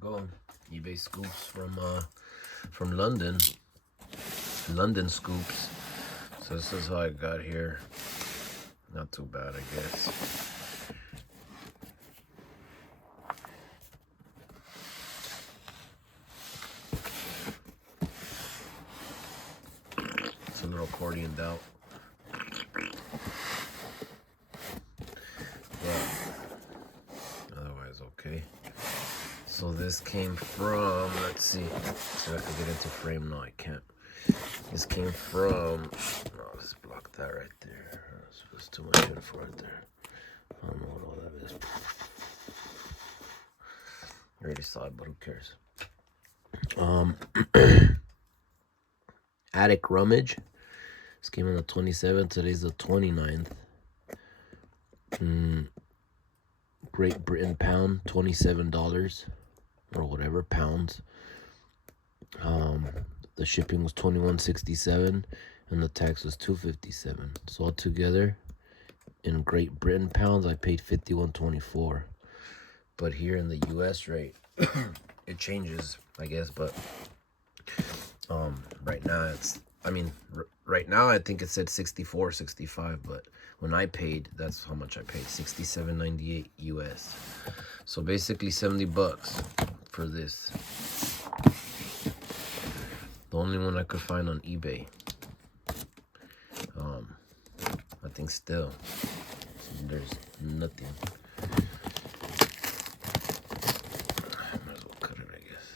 go. Ebayscoops from London. London scoops. So this is how I got here. Not too bad, I guess. It's a little accordioned out. But otherwise okay. So this came from, let's see. So I can get into frame. No, I can't. This came from, oh, let's block that right there. There's too much info right there. I don't know what all that is. I already saw it, but who cares? Attic Rummage. This came on the 27th. Today's the 29th. Great Britain pound, $27 or whatever pounds. The shipping was $21.67 and the tax was $2.57. So altogether, in Great Britain pounds, I paid $51.24. But here in the U.S. rate, it changes, I guess. But right now it's, right now I think it said $64.65. But when I paid, that's how much I paid, $67.98 U.S. So basically $70 for this. The only one I could find on eBay. I think still there's nothing. Might as well cut it, I guess.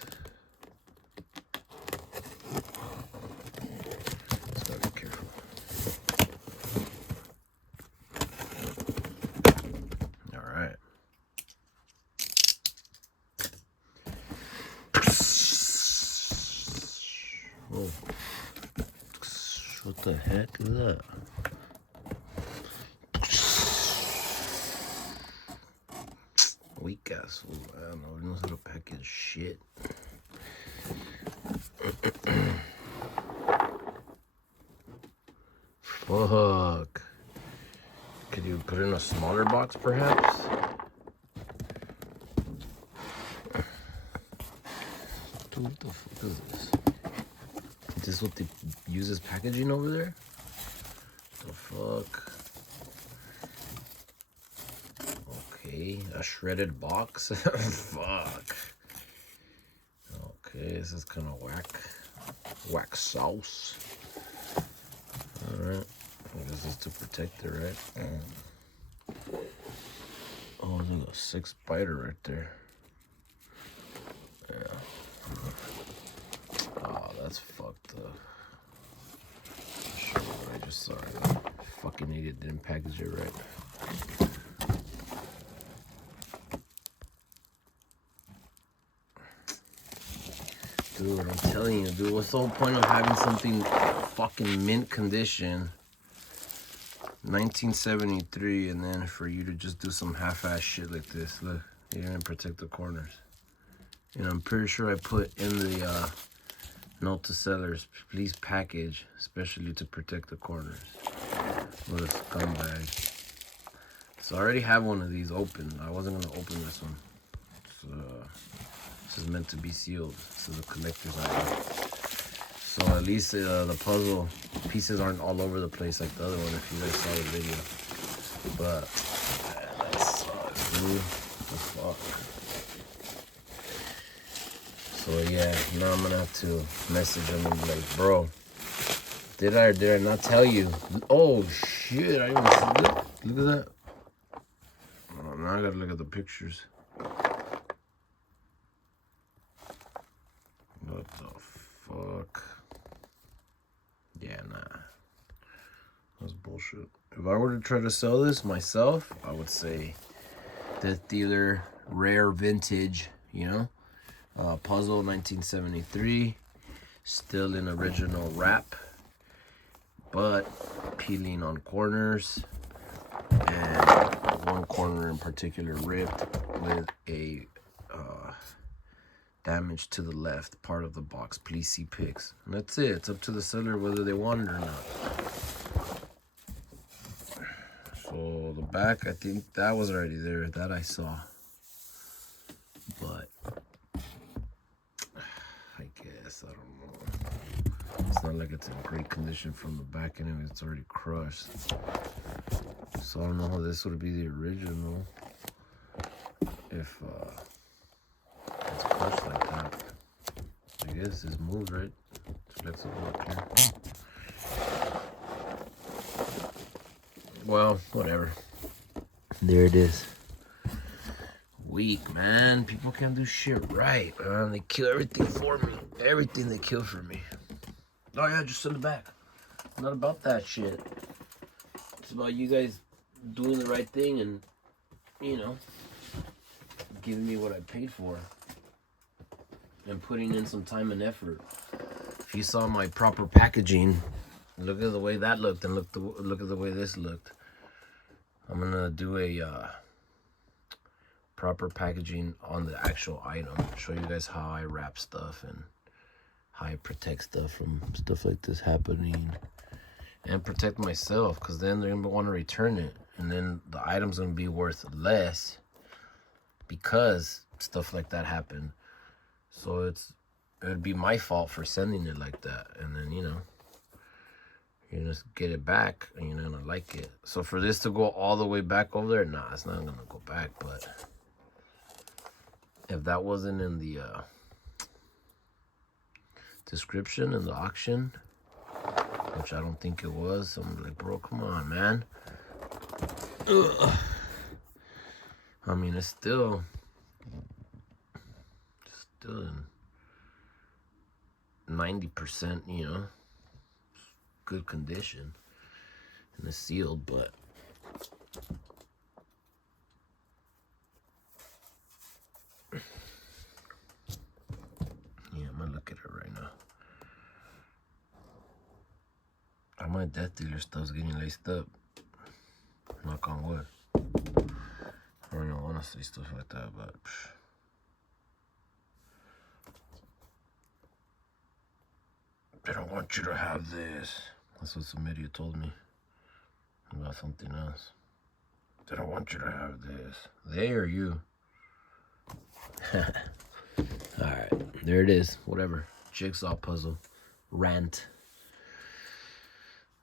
Just gotta be careful. All right. Oh, what the heck is that? Weak ass fool. I don't know. He knows how to package shit. Fuck. Could you put in a smaller box, perhaps? Dude, what the fuck is this? Is this what they use as packaging over there? The fuck? Okay, a shredded box? Fuck. Okay, this is kind of whack. Whack sauce. Alright. I guess it's to protect it, right? Oh, there's a 6 spider right there. Yeah. Oh, that's fucked up. Show you what I just saw. Fucking idiot didn't package it right. Dude, I'm telling you, dude, what's the whole point of having something fucking mint condition, 1973, and then for you to just do some half-ass shit like this? Look, you didn't protect the corners. And I'm pretty sure I put in the note to sellers, please package, especially to protect the corners. What a scumbag. So I already have one of these open. I wasn't gonna open this one. This is meant to be sealed. This is a collector's item. So at least the puzzle pieces aren't all over the place like the other one, if you guys saw the video. But that sucks, dude. What the fuck? So yeah, now I'm gonna have to message him and be like, bro, did I or did I not tell you? Oh shit, I didn't even see that. Look at that. Oh, now I gotta look at the pictures. What the fuck? Yeah, nah. That's bullshit. If I were to try to sell this myself, I would say Death Dealer Rare Vintage, you know? Puzzle 1973. Still in original wrap. But peeling on corners. And one corner in particular ripped with a damage to the left part of the box. Please see pics. And that's it. It's up to the seller whether they want it or not. So the back, I think that was already there. That I saw. But It's not like it's in great condition from the back anyway. It's already crushed. So I don't know how this would be the original if it's crushed like that. I guess it's moved, right? It's flexible up here. Well, whatever. There it is. Weak, man. People can't do shit right, man. They kill everything for me. Everything they kill for me. Oh yeah, just send it back. Not about that shit. It's about you guys doing the right thing and, you know, giving me what I paid for. And putting in some time and effort. If you saw my proper packaging, look at the way that looked and look at the way this looked. I'm gonna do a proper packaging on the actual item. Show you guys how I wrap stuff and how I protect stuff from stuff like this happening. And protect myself, because then they're gonna want to return it. And then the item's gonna be worth less because stuff like that happened. So it'd be my fault for sending it like that. And then, you know, you're gonna get it back and you're not gonna like it. So for this to go all the way back over there, nah, it's not gonna go back. But if that wasn't in the description in the auction, which I don't think it was, so I'm like, bro, come on, man. Ugh. I mean, it's still in 90%, you know, good condition, and it's sealed, but yeah, I'm gonna look at it right now. All my death dealer stuff's getting laced up. Knock on wood. I don't know, honestly, stuff like that, but they don't want you to have this. That's what some idiot told me about something else. They don't want you to have this. They or you. Alright, there it is. Whatever. Jigsaw puzzle. Rant.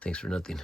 Thanks for nothing.